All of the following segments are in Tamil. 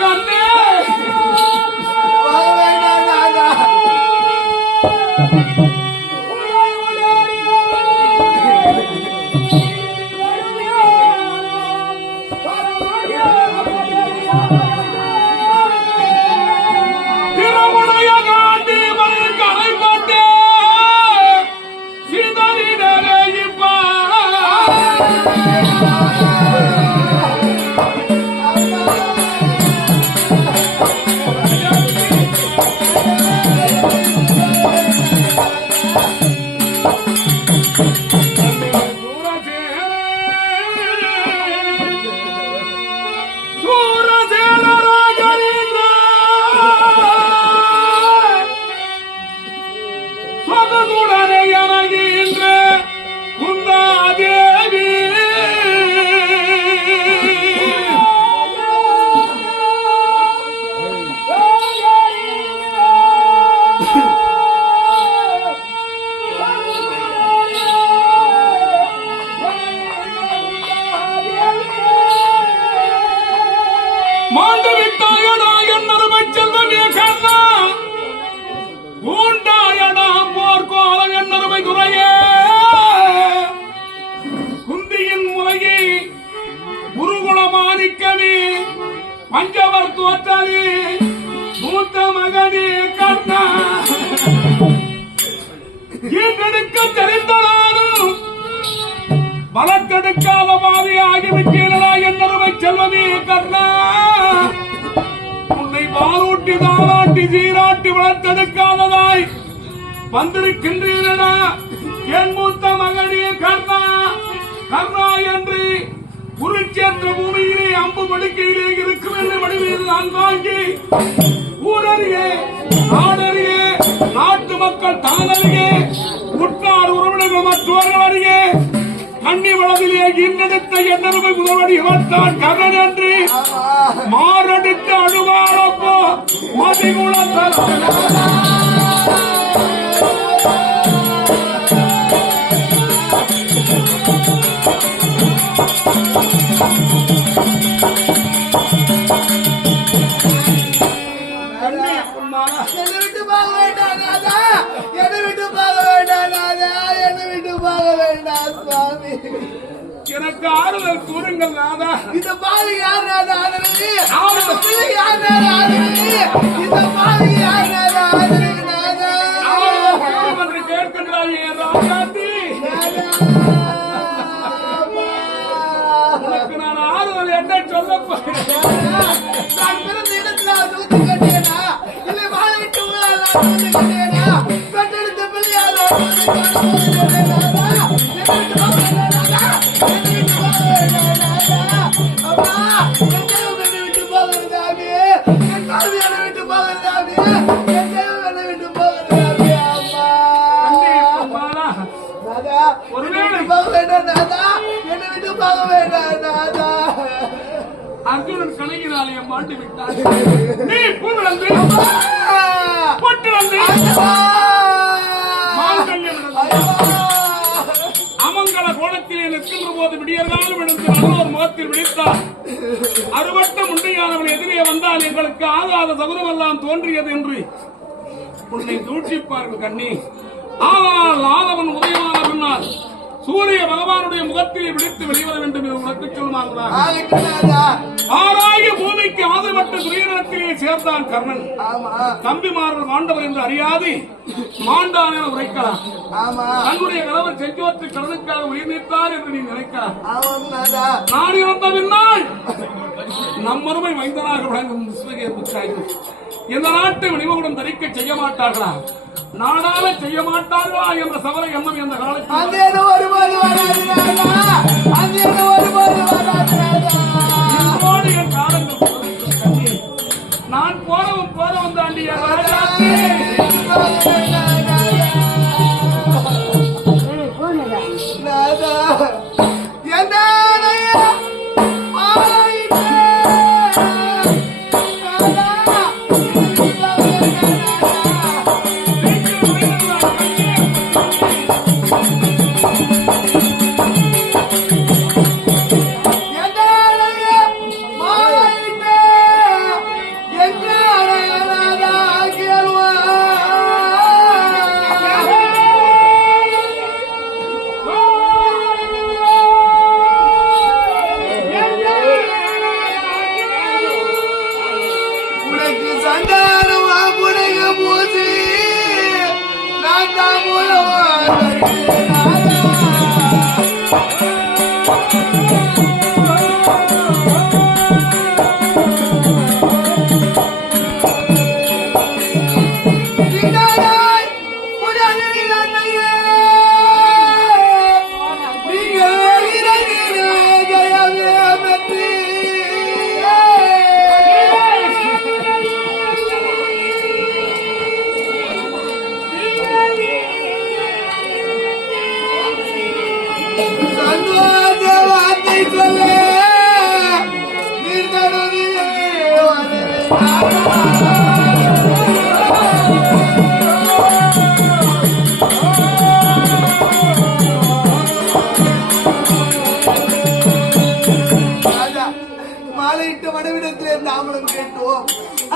கண்ணே! ஈட்டெடுக்க தெரிந்தனாலும் வளர்த்தெடுக்காத பாவி ஆகிவிட்டீர்களா என்னருமை செல்வமே கர்ணா. உன்னை பாலூட்டி தாளாட்டி சீராட்டி வளர்த்தெடுக்காததாய் வந்திருக்கின்றீர்களா என் மூத்த மகனே கர்ணா. கர்ணா என்று குருச்சேற்ற பூமியிலே அம்பு படுக்கையிலே இருக்கும் என்று வடிவில் நான் வாங்கி ஊரறியே நாடறியே நாட்டு மக்கள் தானறியே மற்றவர்கள் அறியே கண்ணி வளவிலே இன்னெடுத்த என்னருமை முதல்வடி இவற்றான் கரண் என்று மாரடித்து எனக்கு ஆறுதல் கூறுங்கள் நாதா இந்த பாவி யார் நாதா ஆதரவு? யார் நாதா ஆதரவு? இந்த பாவி யார் நாதா ஆதரவு நாதா என்று கேட்கின்றாயே ராஜாத்தி உனக்கு நான் ஆறுதல் என்ன சொல்ல போகிறேன்? நான் பிறந்த இடத்துல தூத்து கட்டியனா? இல்லை வாழ விட்டு உங்களால் நான் தூத்து கட்டியனா? பெற்றெடுத்த பிள்ளையால் நாதா அர்ஜுனன் கலைஞராலயம் மாண்டு விட்டார். நீ பூவிழந்து பொட்டு வந்து அமங்கல கோணத்திலே நிற்கின்ற போது விடியற்காலம் எடுத்து நல்லோர் முகத்தில் விழித்தார். அறுபட்ட முண்டையானவன் எதிரே வந்தால் எங்களுக்கு ஆகாத சகுதமெல்லாம் தோன்றியது என்று உன்னை தூட்சிப்பார்கள் கண்ணி. ஆனால் ஆதவன் உதயமான பின்னால் சூரிய பகவானுடைய முகத்தில் விழித்து வெளிவர வேண்டும் என்று உனக்கு ராஜா ஆராய பூமிக்கு ஆதரவற்ற துரியனத்திலே சேர்ந்தான் கர்ணன். தம்பிமார்கள் மாண்டவர் என்று அறியாது மாண்டான் என உரைக்கலாம். ஆமா. தன்னுடைய கணவர் செஞ்சோற்று கடனுக்காக உயிர் நீத்தார் என்று நீ நினைக்கலாம். நான் இறந்த பின்னால் நம்மருமை மைந்தனாக விளங்கும் இந்த நாட்டை வடிவகுடம் தரிக்க செய்ய மாட்டார்களா? நாடால செய்ய மாட்டார்களா என்ற சவர எண்ணம் என்ற காலத்தில் வராது வராது ராஜா. இன்றோடு என் காலங்கள். நான் போறவன் போறவன் தாண்டிய ராஜா.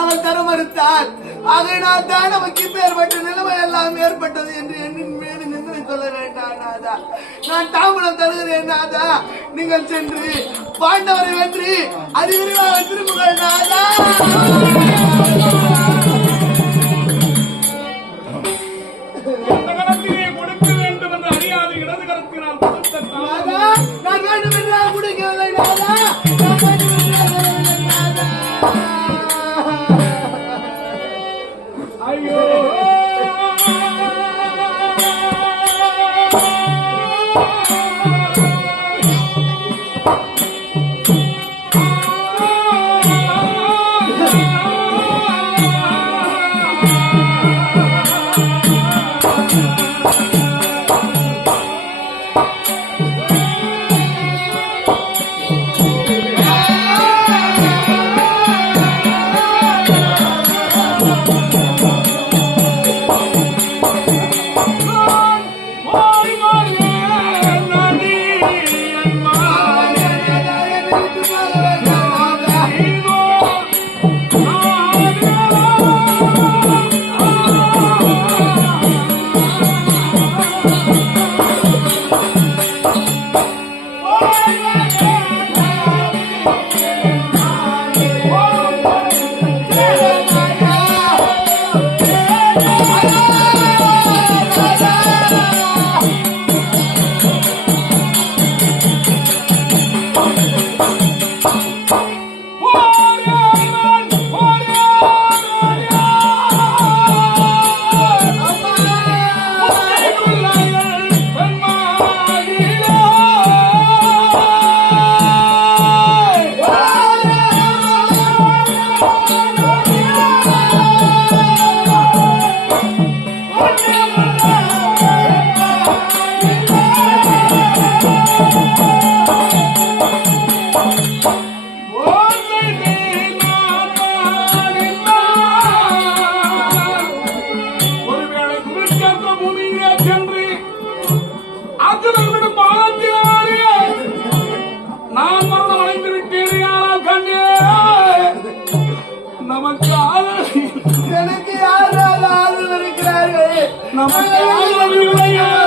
அவள் தர மறுத்தாள் அதனால் தான் நமக்கு இப்பேற்பட்ட நிலைமை எல்லாம் ஏற்பட்டது என்று நின்று சொல்ல வேண்டாம் நாதா நான் தாமலம் தருகிறேன் நாதா. நீங்கள் சென்று பாண்டவரை வென்று அறிவிரிவாக திரும்புங்கள் நாதா. நான் வேண்டும் என்றால் முடிக்கவில்லை நாதா நான் வேண்டும் என்றால் நாதா. ஐயோ! நமக்கு